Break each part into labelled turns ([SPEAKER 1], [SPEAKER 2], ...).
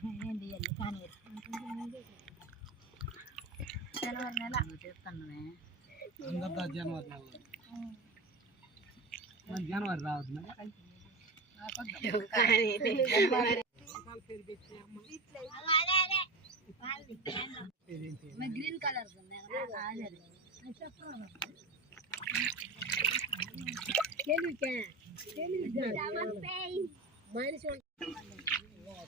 [SPEAKER 1] కానీ జనవరి నెల
[SPEAKER 2] జనవరి జనవరి రావద్దు
[SPEAKER 1] గ్రీన్ కలర్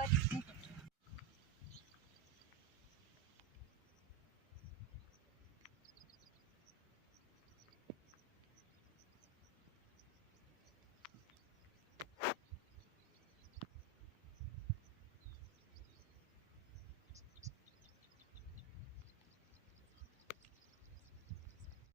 [SPEAKER 1] What?